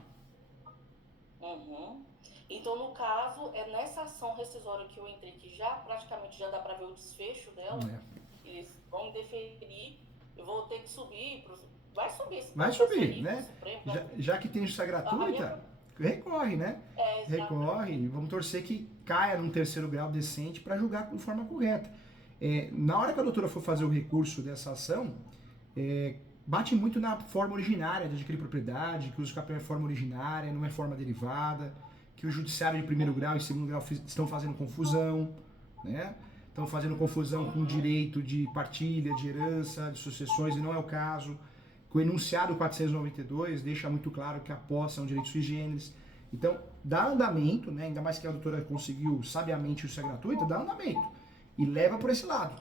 Então, no caso, é nessa ação rescisória que eu entrei, que já praticamente já dá para ver o desfecho dela, eles vão indeferir, eu vou ter que subir, vai subir, né? Já que tem justiça gratuita, recorre, né? Recorre, vamos torcer que caia num terceiro grau decente para julgar de forma correta. Na hora que a doutora for fazer o recurso dessa ação, bate muito na forma originária de adquirir propriedade, que o uso capião é forma originária, não é forma derivada, que o judiciário de primeiro grau e segundo grau estão fazendo confusão, né? Estão fazendo confusão com o direito de partilha, de herança, de sucessões, e não é o caso. Que o enunciado 492 deixa muito claro que a posse é um direito sui generis. Então, dá andamento, né? Ainda mais que a doutora conseguiu sabiamente isso é gratuito, dá andamento. E leva por esse lado.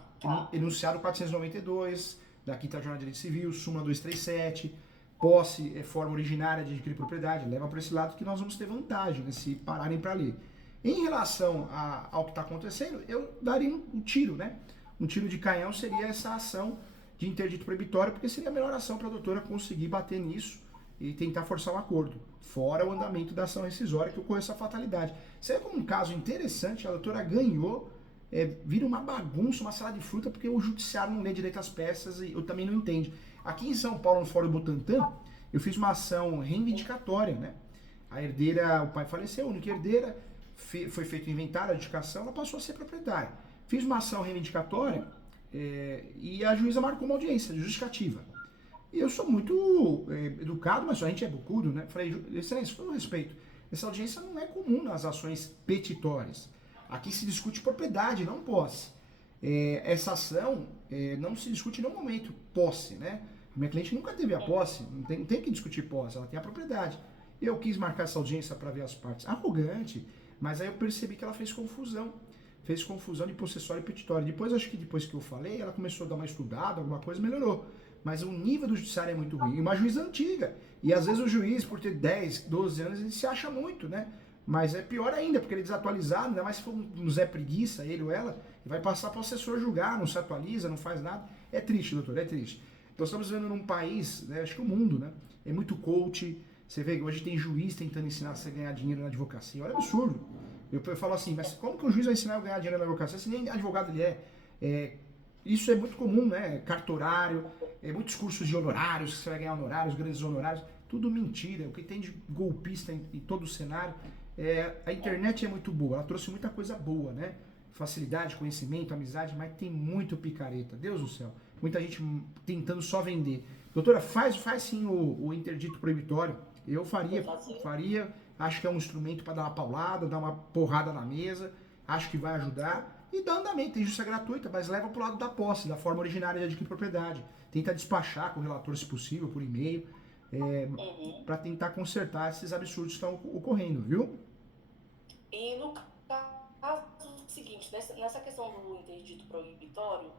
Enunciado 492, da Quinta Jornada de Direito Civil, súmula 237, posse é forma originária de adquirir propriedade, leva por esse lado que nós vamos ter vantagem, né, se pararem para ler. Em relação ao que está acontecendo, eu daria um tiro, né? Um tiro de canhão seria essa ação de interdito proibitório, porque seria a melhor ação para a doutora conseguir bater nisso e tentar forçar um acordo, fora o andamento da ação rescisória que ocorreu essa fatalidade. Seria como um caso interessante, a doutora ganhou, vira uma bagunça, uma salada de fruta, porque o judiciário não lê direito as peças e eu também não entende. Aqui em São Paulo, no Fórum Butantã, eu fiz uma ação reivindicatória, né? A herdeira, o pai faleceu, a única herdeira, foi feito o inventário, a dedicação, ela passou a ser proprietária. Fiz uma ação reivindicatória e a juíza marcou uma audiência justificativa. E eu sou muito educado, mas a gente é bocudo, né? Falei, excelência, com respeito, essa audiência não é comum nas ações petitórias. Aqui se discute propriedade, não posse. Essa ação não se discute em nenhum momento posse, né? A minha cliente nunca teve a posse, não tem que discutir posse, ela tem a propriedade. Eu quis marcar essa audiência para ver as partes. Arrogante, mas aí eu percebi que ela fez confusão. Fez confusão de possessório e petitório. Depois, acho que depois que eu falei, ela começou a dar uma estudada, alguma coisa, melhorou. Mas o nível do judiciário é muito ruim. E uma juíza antiga. E às vezes o juiz, por ter 10, 12 anos, ele se acha muito, né? Mas é pior ainda, porque ele é desatualizado, ainda mais se for um Zé Preguiça, ele ou ela, e vai passar para o assessor julgar, não se atualiza, não faz nada. É triste, doutor, é triste. Então estamos vivendo num país, né, acho que o mundo, né? É muito coach. Você vê que hoje tem juiz tentando ensinar você a ganhar dinheiro na advocacia. Olha, absurdo. Eu falo assim, mas como que o juiz vai ensinar a ganhar dinheiro na advocacia se nem advogado ele é? Isso é muito comum, né? Cartorário, muitos cursos de honorários, que você vai ganhar honorários, grandes honorários. Tudo mentira. O que tem de golpista em todo o cenário. A internet é muito boa, ela trouxe muita coisa boa, né? Facilidade, conhecimento, amizade, mas tem muito picareta. Deus do céu. Muita gente tentando só vender. Doutora, faz sim o interdito proibitório. Eu faria, acho que é um instrumento para dar uma paulada, dar uma porrada na mesa, acho que vai ajudar. E dá andamento, tem justiça gratuita, mas leva para o lado da posse, da forma originária de adquirir propriedade. Tenta despachar com o relator, se possível, por e-mail, para tentar consertar esses absurdos que estão ocorrendo, viu? E no caso seguinte, nessa questão do interdito proibitório,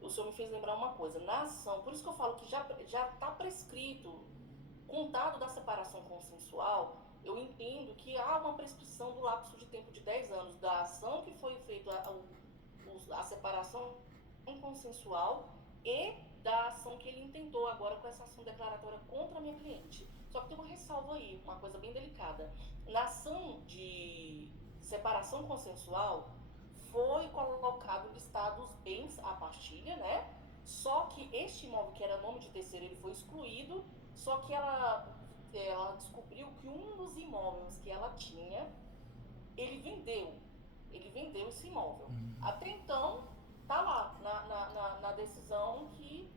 o senhor me fez lembrar uma coisa. Na ação, por isso que eu falo que já está prescrito, contado da separação consensual, eu entendo que há uma prescrição do lapso de tempo de 10 anos da ação que foi feita a separação consensual e da ação que ele intentou agora com essa ação declaratória contra a minha cliente. Só que tem uma ressalva aí, uma coisa bem delicada. Na ação de separação consensual, foi colocado listado os bens à partilha, né? Só que este imóvel, que era nome de terceiro, ele foi excluído, só que ela descobriu que um dos imóveis que ela tinha, ele vendeu esse imóvel. Até então, tá lá na decisão que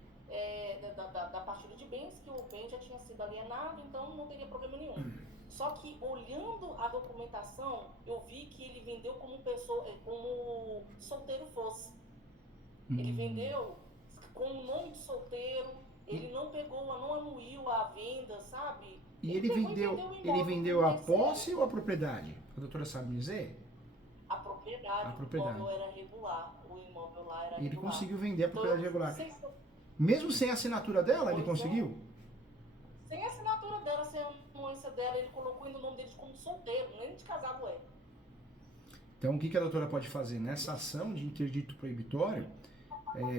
da partilha de bens, que o bem já tinha sido alienado, então não teria problema nenhum. Só que olhando a documentação, eu vi que ele vendeu como solteiro fosse. Ele vendeu com o nome de solteiro, ele não anuiu a venda, sabe? E ele vendeu a posse ou a propriedade? A doutora sabe me dizer? A propriedade. O imóvel era regular. O imóvel lá era ele regular. Conseguiu vender a propriedade regular. Mesmo sem a assinatura dela, ele conseguiu? Sem a assinatura dela, sem a anuência dela, ele colocou no nome dele como solteiro, nem de casado é. Então, o que a doutora pode fazer? Nessa ação de interdito proibitório,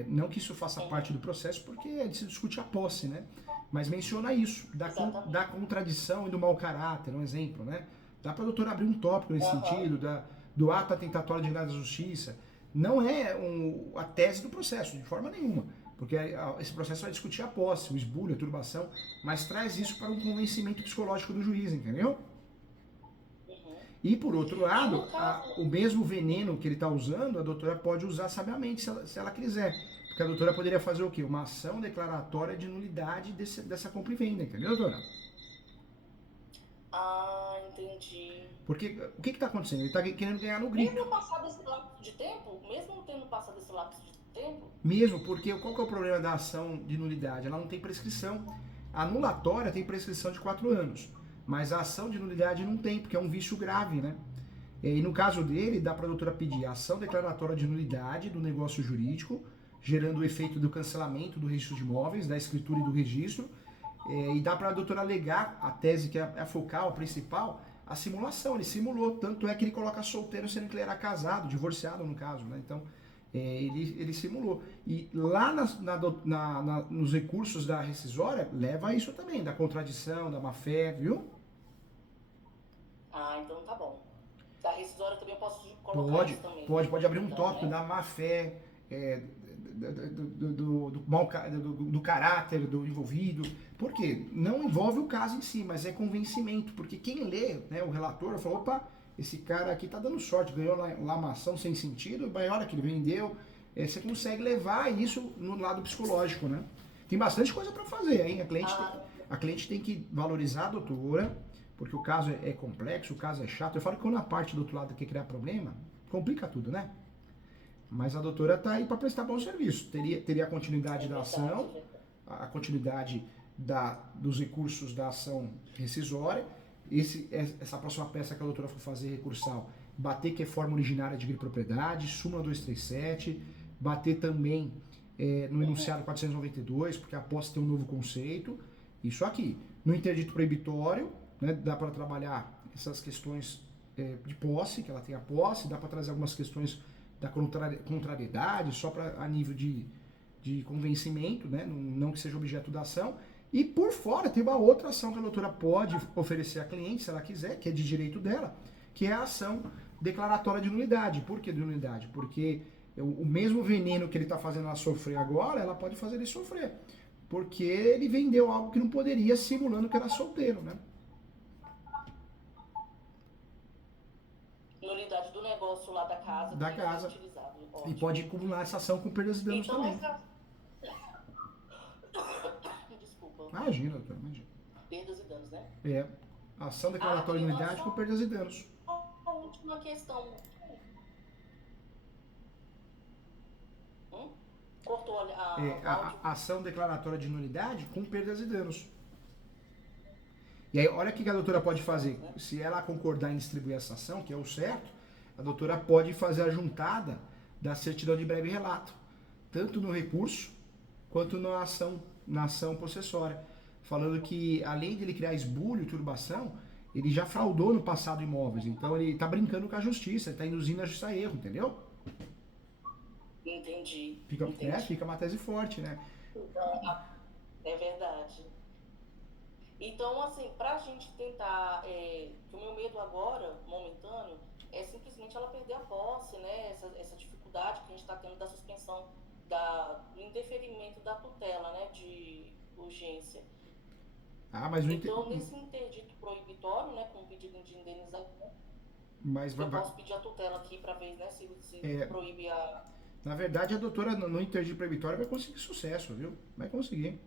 não que isso faça parte do processo, porque se discute a posse, né? Mas menciona isso, da contradição e do mau caráter, um exemplo, né? Dá para a doutora abrir um tópico nesse sentido, do ato atentatório de dignidade da justiça. Não é a tese do processo, de forma nenhuma. Porque esse processo vai discutir a posse, o esbulho, a turbação, mas traz isso para um convencimento psicológico do juiz, entendeu? E por outro lado, o mesmo veneno que ele está usando, a doutora pode usar sabiamente, se ela quiser. Porque a doutora poderia fazer o quê? Uma ação declaratória de nulidade dessa compra e venda, entendeu, doutora? Ah, entendi. Porque o que está acontecendo? Ele está querendo ganhar no grito. Mesmo passado esse lapso de tempo? Mesmo tendo passado esse lapso de tempo? Mesmo, porque qual que é o problema da ação de nulidade? Ela não tem prescrição. A anulatória tem prescrição de 4 anos. Mas a ação de nulidade não tem, porque é um vício grave, né? E no caso dele, dá para a doutora pedir a ação declaratória de nulidade do negócio jurídico, gerando o efeito do cancelamento do registro de imóveis, da escritura e do registro, e dá para a doutora alegar a tese que é a focal, a principal, a simulação. Ele simulou, tanto é que ele coloca solteiro sendo que ele era casado, divorciado no caso, né? Então, ele simulou. E lá nos recursos da rescisória, leva a isso também, da contradição, da má-fé, viu? Ah, então tá bom. Da rescisória também eu posso colocar isso também. Pode abrir um tópico, né? Da má-fé, do caráter do envolvido. Por quê? Não envolve o caso em si, mas é convencimento. Porque quem lê, né, o relator, fala, opa, esse cara aqui tá dando sorte, ganhou lá uma ação sem sentido, mas olha que ele vendeu, você consegue levar isso no lado psicológico, né? Tem bastante coisa para fazer, hein? A cliente tem que valorizar a doutora, porque o caso é complexo, o caso é chato. Eu falo que quando a parte do outro lado quer criar problema, complica tudo, né? Mas a doutora está aí para prestar bom serviço. Teria a continuidade da ação, a continuidade dos recursos da ação rescisória. Essa próxima peça que a doutora for fazer recursal, bater que é forma originária de propriedade, súmula 237, bater também no enunciado 492, porque a posse tem um novo conceito. Isso aqui. No interdito proibitório, né, dá para trabalhar essas questões de posse, que ela tem a posse, dá para trazer algumas questões da contrariedade, só a nível de convencimento, né, não que seja objeto da ação. E por fora tem uma outra ação que a doutora pode oferecer à cliente, se ela quiser, que é de direito dela, que é a ação declaratória de nulidade. Por que de nulidade? Porque o mesmo veneno que ele está fazendo ela sofrer agora, ela pode fazer ele sofrer. Porque ele vendeu algo que não poderia, simulando que era solteiro, né? Nulidade do negócio lá da casa. Da casa. E pode acumular essa ação com perdas e danos então, também. Desculpa. Imagina, doutor, imagina. Perdas e danos, né? Ação declaratória de nulidade com perdas e danos. A última questão. Cortou a ação declaratória de nulidade com perdas e danos. E aí, olha o que a doutora pode fazer. Se ela concordar em distribuir essa ação, que é o certo, a doutora pode fazer a juntada da certidão de breve relato, tanto no recurso quanto na ação possessória, falando que além de ele criar esbulho e turbação, ele já fraudou no passado imóveis. Então ele está brincando com a justiça, ele está induzindo a justiça a erro, entendeu? Entendi. Fica uma tese forte, né? Então, é verdade. Então, assim, pra gente tentar, o meu medo agora, momentâneo, é simplesmente ela perder a posse, né? Essa dificuldade que a gente está tendo da suspensão, do indeferimento da tutela, né? De urgência. Mas então, nesse interdito proibitório, né? Com pedido de indenização, eu posso pedir a tutela aqui para ver, né? Se proíbe a... Na verdade, a doutora no interdito proibitório vai conseguir sucesso, viu? Vai conseguir.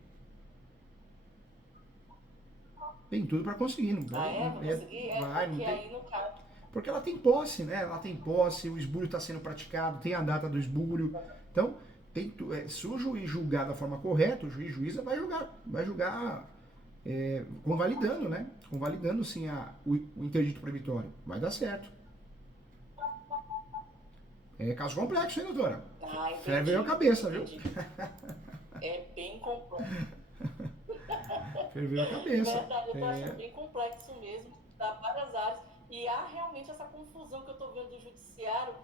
Tem tudo para conseguir. Não vai conseguir? Vai, porque não tem... aí no caso... Porque ela tem posse, né? Ela tem posse, o esbulho está sendo praticado, tem a data do esbulho. Então, se o juiz julgar da forma correta, o juíza vai julgar convalidando, né? Convalidando, sim, o interdito proibitório. Vai dar certo. É caso complexo, hein, doutora? Ferveu a cabeça, viu? É bem complexo. Ferveu a cabeça. Verdade, eu tô achando bem complexo mesmo, dá várias áreas. E há realmente essa confusão que eu tô vendo do judiciário,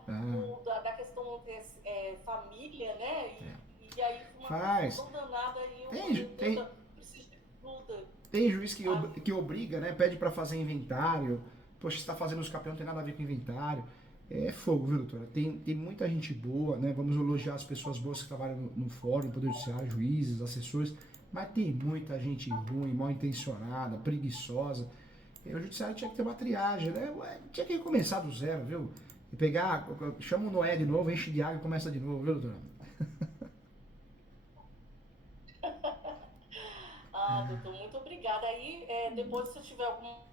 da questão família, né? E aí uma confusão danada e eu preciso de ajuda. Tem juiz que obriga, né? Pede para fazer inventário. Poxa, você está fazendo os capítulos, não tem nada a ver com inventário. É fogo, viu, doutora? Tem muita gente boa, né? Vamos elogiar as pessoas boas que trabalham no fórum, no Poder Judiciário, juízes, assessores, mas tem muita gente ruim, mal intencionada, preguiçosa. E o Judiciário tinha que ter uma triagem, né? Tinha que começar do zero, viu? E pegar, chama o Noé de novo, enche de água e começa de novo, viu, doutora? Doutor, muito obrigada. Aí, depois, se eu tiver alguma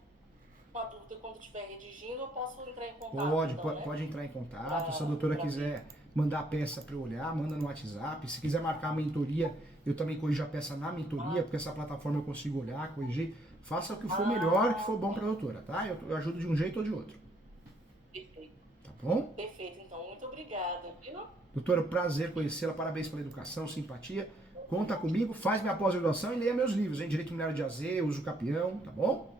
dúvida quando estiver redigindo, eu posso entrar em contato? Pode entrar em contato. Se a doutora quiser mandar a peça para eu olhar, manda no WhatsApp. Se quiser marcar a mentoria, eu também corrijo a peça na mentoria, porque essa plataforma eu consigo olhar, corrigir. Faça o que for melhor, que for bom para a doutora, tá? Eu ajudo de um jeito ou de outro. Perfeito. Tá bom? Perfeito, então. Muito obrigada, viu? Doutora, prazer conhecê-la. Parabéns pela educação, simpatia. Conta comigo, faz minha pós-graduação e leia meus livros, hein? Direito Imobiliário de AZ, Uso Capião, tá bom?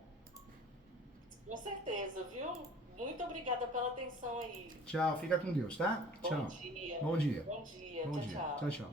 Com certeza, viu? Muito obrigada pela atenção aí. Tchau, fica com Deus, tá? Bom Tchau. dia. Bom dia. Bom dia. Bom Tchau, dia. tchau. Tchau, tchau.